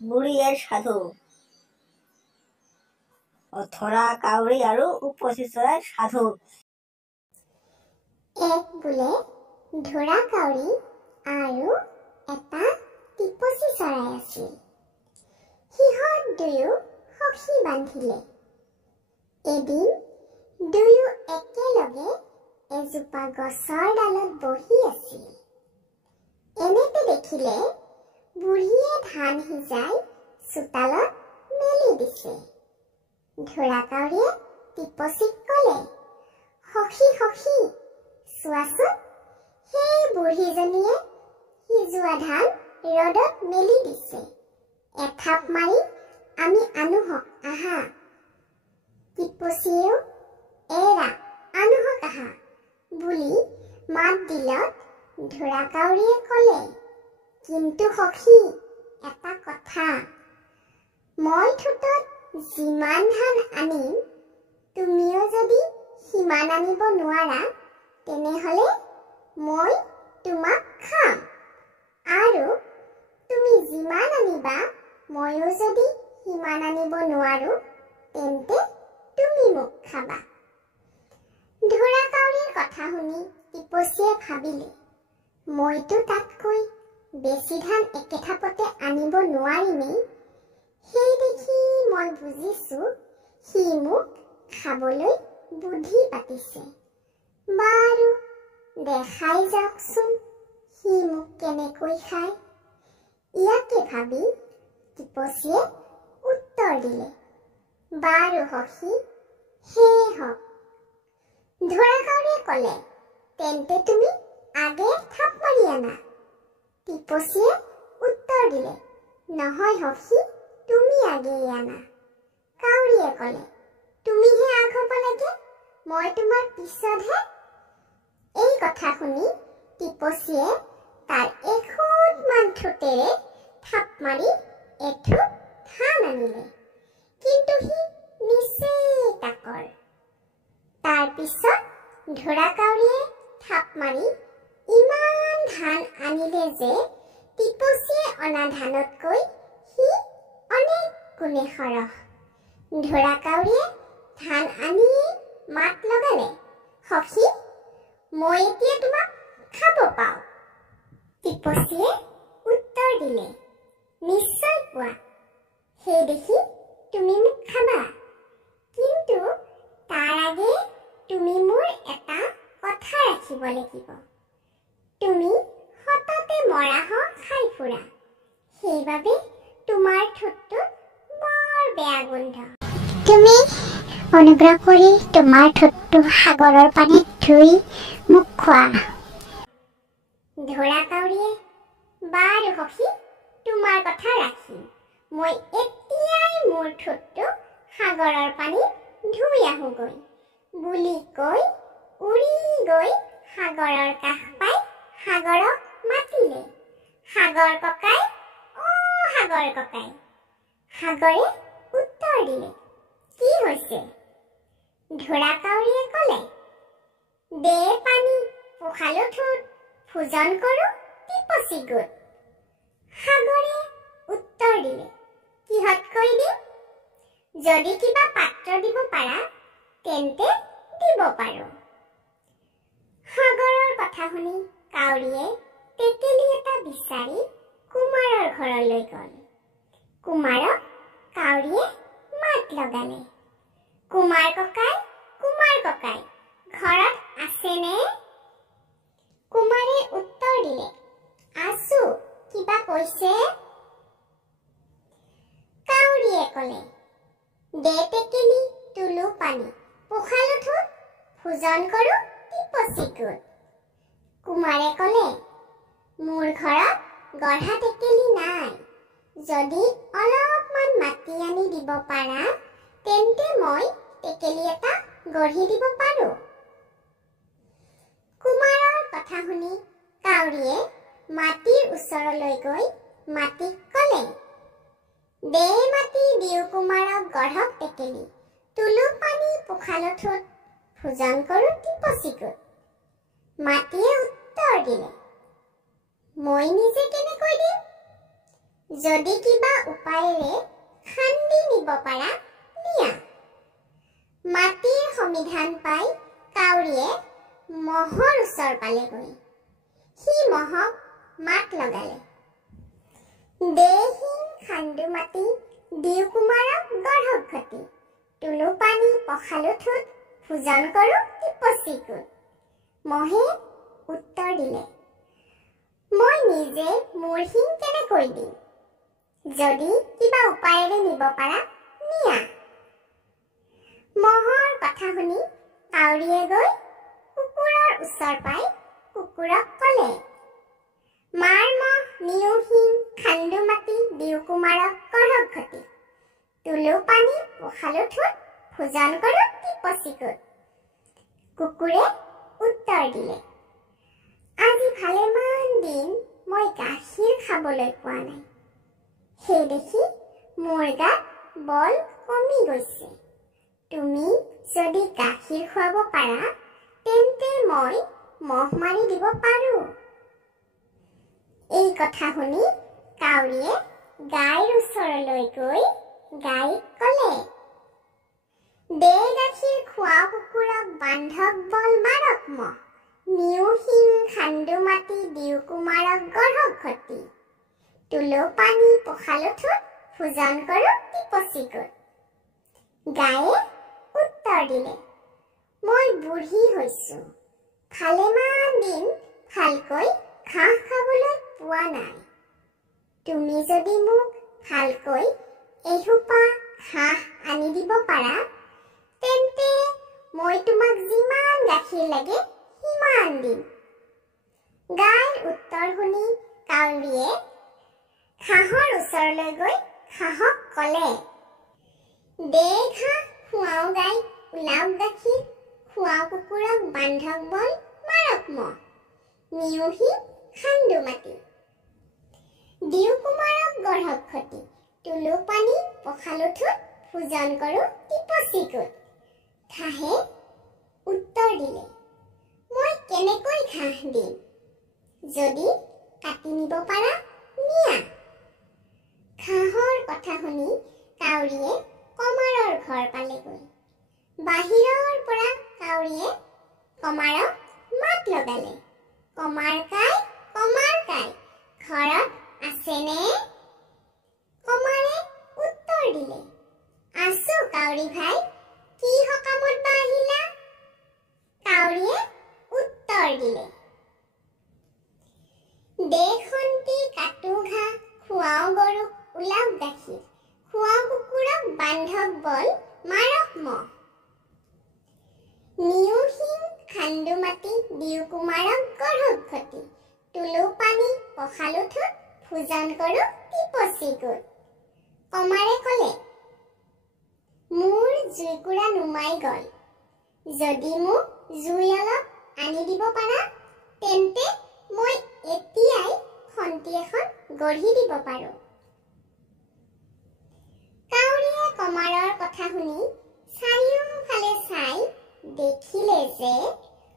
বুঢ়ীৰ সাধু ধৰা কাউৰী আৰু উপচি চৰাইৰ সাধু। এক বোলে ধৰা কাউৰী আৰু এটা টিপচী চৰাই আছিল। সিহঁত দুয়ো সখী বান্ধিলে। এদিন দুয়ো একেলগে এজোপা গছৰ ডালত বহি আছিল। এনেতে দেখিলে বুঢ়ীয়ে ধান সিজাই চোতালত মেলি দিছে। ধৰা কাউৰীয়ে টিপচীক ক'লে, সখী সখী, চোৱাচোন, সেই বুঢ়ীজনীয়ে সিজোৱা ধান ৰ'দত মেলি দিছে। এথাপ মাৰি আমি আনোহক আহা। টিপচীয়েও এৰা আনোহক আহা বুলি মাত দিলত ধৰা কাউৰীয়ে ক'লে, কিন্তু সখী, এটা কথা, মই ঠোঁটত যিমান ধান আনিম, তুমিও যদি সিমান আনিব নোৱাৰা, তেনেহ'লে মই তোমাক খাম, আৰু তুমি যিমান আনিবা ময়ো যদি সিমান আনিব নোৱাৰো, তেন্তে তুমি মোক খাবা। ধৰা কাউৰীৰ কথা শুনি টিপচীয়ে ভাবিলে, মইতো তাতকৈ বেছি ধান একেথাপতে আনিব নোৱাৰিমেই। সেই দেখি মই বুজিছো সি মোক খাবলৈ বুদ্ধি পাতিছে। বাৰু দেখাই যাওকচোন সি মোক কেনেকৈ খায়। ইয়াকে ভাবি টিপচীয়ে উত্তৰ দিলে, বাৰু সখী, সেই হওক। ধৰা কাউৰীয়ে ক'লে, তেন্তে তুমি আগে থাপ মাৰি আনা। টিপচীয়ে উত্তৰ দিলে, নহয় সখী, তুমি আগেয়ে আনা। কাউৰীয়ে ক'লে, তুমিহে আগ হ'ব লাগে, মই তোমাৰ পিছতহে। এই কথা শুনি টিপচীয়ে তাৰ এখুদমান ঠোঁটেৰে থাপ মাৰি এঠোট ধান আনিলে, কিন্তু সি নিচেই তাকৰ। তাৰ পিছত ধৰা কাউৰীয়ে থাপ মাৰি ইমান ধান আনিলে যে টিপচীয়ে অনা ধানতকৈ সি অনেক গুণে সৰহ। ধৰা কাউৰীয়ে ধান আনি মাত লগালে, সখী, মই এতিয়া তোমাক খাব পাওঁ। টিপচীয়ে উত্তৰ দিলে, নিশ্চয় পোৱা। সেই দেখি তুমি মোক খাবা, কিন্তু তাৰ আগে তুমি মোৰ এটা কথা ৰাখিব লাগিব। তুমি সততে মৰাশ খাই ফুৰা, সেইবাবে তোমাৰ ঠোঁটটোত বৰ বেয়া গোন্ধ। তুমি অনুগ্ৰহ কৰি তোমাৰ ঠোঁটটো সাগৰৰ পানীত ধুই মোক খোৱা। ধৰা কাউৰীয়ে, বাৰু সখী, তোমাৰ কথা ৰাখিম। মই এতিয়াই মোৰ ঠোঁটটো সাগৰৰ পানীত ধুই আহোগৈ বুলি কৈ উৰি গৈ সাগৰৰ কাষ পাই সাগৰক মাতিলে, সাগৰ ককাই, অ সাগৰ ককাই। সাগৰে উত্তৰ দিলে, কি হৈছে? ধৰা কাউৰীয়ে ক'লে, দে পানী, পখালো ঠোঁট, ভোজন কৰো টিপচী গোট। সাগৰে উত্তৰ দিলে, কিহতকৈ দিম? যদি কিবা পাত্ৰ দিব পাৰা, তেন্তে দিব পাৰো। সাগৰৰ কথা শুনি কাউৰীয়ে টেকেলি এটা বিচাৰি কুমাৰৰ ঘৰলৈ গ'ল। কুমাৰক কাউৰীয়ে মাত লগালে, কুমাৰ ককাই, ঘৰত আছেনে? কুমাৰে উত্তৰ দিলে, আছো, কিবা কৈছে? কাউৰীয়ে ক'লে, দে টেকেলি, তুলো পানী, পখালো ঠোঁট, ভোজন কৰো টিপচী গোট। কুমাৰে ক'লে, মোৰ ঘৰত গঢ়া টেকেলি নাই, যদি অলপমান মাটি আনি দিব পাৰা, তেন্তে মই টেকেলি এটা গঢ়ি দিব পাৰো। কুমাৰৰ কথা শুনি কাউৰীয়ে মাটিৰ ওচৰলৈ গৈ মাটিক ক'লে, দে মাটি দিও কুমাৰক গঢ়ক টেকেলি, তুলো পানী, পখালো ঠোঁট, ভোজন কৰো টিপচী গোট। মাটিয়ে উত্তৰ দিলে, মই নিজে কেনেকৈ দিম? যদি কিবা উপায়েৰে খান্দি নিব পাৰা নিয়া। মাটিৰ সমিধান পাই কাউৰীয়ে মহৰ ওচৰ পালেগৈ। সি মহক মাত লগালে, দেহিং খান্দো মাটি দিও কুমাৰক গঢ়ক ঘটি, তুলো পানী পখালো ঠোঁট ভোজন কৰো টিপচি গোট। মহে উত্তৰ দিলে, মই নিজে মোৰ শিং কেনেকৈ দিম, যদি কিবা উপায়েৰে নিব পাৰা নিয়া। মহৰ কথা শুনি কাউৰীয়ে গৈ কুকুৰৰ ওচৰ পাই কুকুৰক কলে, মাৰ মহ নিও শিং খান্দো মাটি দিও কুমাৰক গঢ়ক ঘটি, তুলো পানী পখালো ঠোঁট ভোজন কৰো টিপচি গোট। কুকুৰে উত্তৰ দিলে, আজি ভালেমান দিন মই গাখীৰ খাবলৈ পোৱা নাই, সেই দেখি মোৰ গাত বল কমি গৈছে। তুমি যদি গাখীৰ খুৱাব পাৰা তেন্তে মই মহ মাৰি দিব পাৰো। এই কথা শুনি কাউৰীয়ে গাইৰ ওচৰলৈ গৈ গাইক কলে, দে গাখীৰ খোৱা কুকুৰক বান্ধক বল মাৰক মহ, নিও শিং খান্দো মাটি দিও কুমাৰক গঢ়ক ঘটি, তুলো পানী পখালো ঠোঁট ভোজন কৰো টিপচি গোট। গায়ে উত্তৰ দিলে, মই বুঢ়ী হৈছো, ভালেমান দিন ভালকৈ ঘাঁহ খাবলৈ পোৱা নাই। তুমি যদি মোক ভালকৈ এসোপা ঘাঁহ আনি দিব পাৰা তেন্তে মই তোমাক যিমান গাখীৰ লাগে সিমান দিম। গাইৰ উত্তৰ শুনি কাউৰীয়ে ঘাঁহৰ ওচৰলৈ গৈ ঘাঁহক কলে, দে ঘাঁহ খুৱাও গাই ওলাওক গাখীৰ, খুৱাও কুকুৰক বান্ধক বল মাৰক মহ, নিও শিং খান্দো মাটি দিও কুমাৰক গঢ়ক ঘটি, তুলো পানী পখালো ঠোঁট ভোজন কৰো টিপচি গোট। ঘাঁহে উত্তৰ দিলে, মই কেনেকৈ ঘাঁহ দিম, যদি কাটি নিব পাৰা নিয়া। ঘাঁহৰ কথা শুনি কাউৰীয়ে কমাৰৰ ঘৰ পালেগৈ। বাহিৰৰ পৰা কাউৰীয়ে কমাৰক মাত লগালে, কমাৰ কাই ঘৰত আছেনে? কমাৰে উত্তৰ দিলে, আছো কাউৰী ভাই, কি সকামত বা আহিলা? কাউৰীয়ে উত্তৰ দিলে, দে খন্তি কাটো ঘাঁহ, খুৱাও গৰুক ওলাওক গাখীৰ, খুৱাও কুকুৰক বান্ধক বল মাৰক মহ, নিও শিং খান্দো মাটি দিও কুমাৰক গঢ়ক ঘটি, তুলো পানী পখালো ঠোঁট ভোজন কৰো টিপচি গোট। কমাৰে কলে, মোৰ জুইকুৰা নুমাই গল, যদি মোক জুই অলপ আনি দিব পাৰা তেন্তে মই এতিয়াই খন্তি এখন গঢ়ি দিব পাৰো। কাউৰীয়ে কমাৰৰ কথা শুনি চাৰিওফালে চাই দেখিলে যে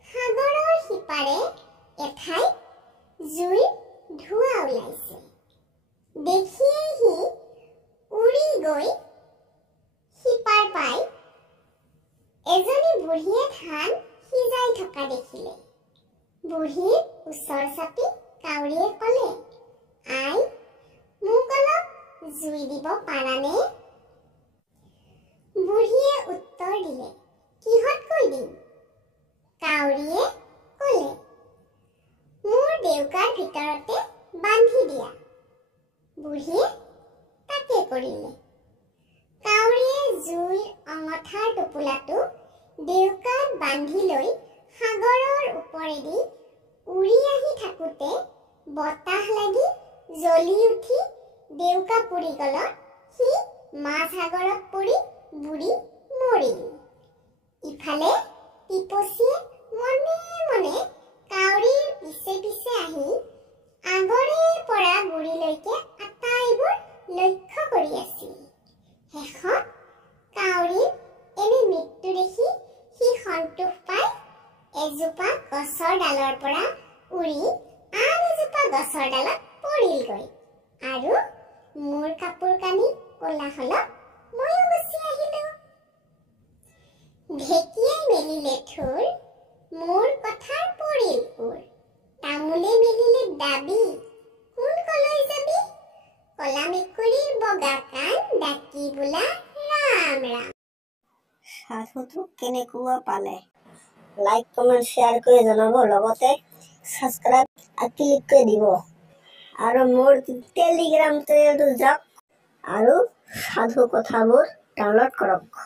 সাগৰৰ সিপাৰে এঠাইত জুইৰ ধোঁৱা ওলাইছে। দেখিয়েই সি উৰি গৈ সিপাৰ পাই এজনী বুঢ়ীয়ে ধান সিজাই থকা দেখিলে। বুঢ়ীৰ ওচৰ চাপি কাউৰীয়ে কলে, আই মোক অলপ জুই দিব পাৰানে? বুঢ়ীয়ে উত্তৰ দিলে, কিহতকৈ দিম? কাউৰীয়ে কলে, মোৰ ডেউকাৰ ভিতৰতে বান্ধি দিয়া। বুঢ়ীয়ে তাকে কৰিলে। কাউৰীয়ে জুইৰ অঙঠাৰ টোপোলাটো ডেউকাত বান্ধি লৈ সাগৰৰ ওপৰেদি উৰি আহি থাকোঁতে বতাহ লাগি জ্বলি উঠি ডেউকা পুৰি গলত সি মাছ সাগৰত পৰি বুঢ়ী মৰিল। ইফালে টিপচীয়ে মনে মনে কাউৰীৰ পিছে পিছে আহি আগৰে পৰা গুৰিলৈকে আটাইবোৰ লক্ষ্য কৰি আছিল। শেষত কাউৰীৰ এনে মৃত্যু দেখি সি সন্তোষ পাই এজোপা গছৰ ডালৰ পৰা উৰি আন এজোপা গছৰ ডালত পৰিলগৈ আৰু মোৰ কাপোৰ কানি ক'লা হলত ময়ো গুচি আহিলো। ঢেকীয়াই মেলিলে ঠোৰ, মোৰ কথাৰ পৰিল ওৰ। তামোলে মেলিলে দাবী, কোন কলৈ যাবি? কলা মেকুৰীৰ বগা কাণ ডাকি বোলা ৰাম ৰাম। সাধুটো কেনেকুৱা পালে? লাইক কমেণ্ট শ্বেয়াৰ কৰি জনাব, লগতে ছাবস্ক্ৰাইব ক্লিক কৰি দিব। আৰু মোৰ টেলিগ্ৰাম চেনেলটো যাওক আৰু সাধু কথাবোৰ ডাউনলোড কৰক।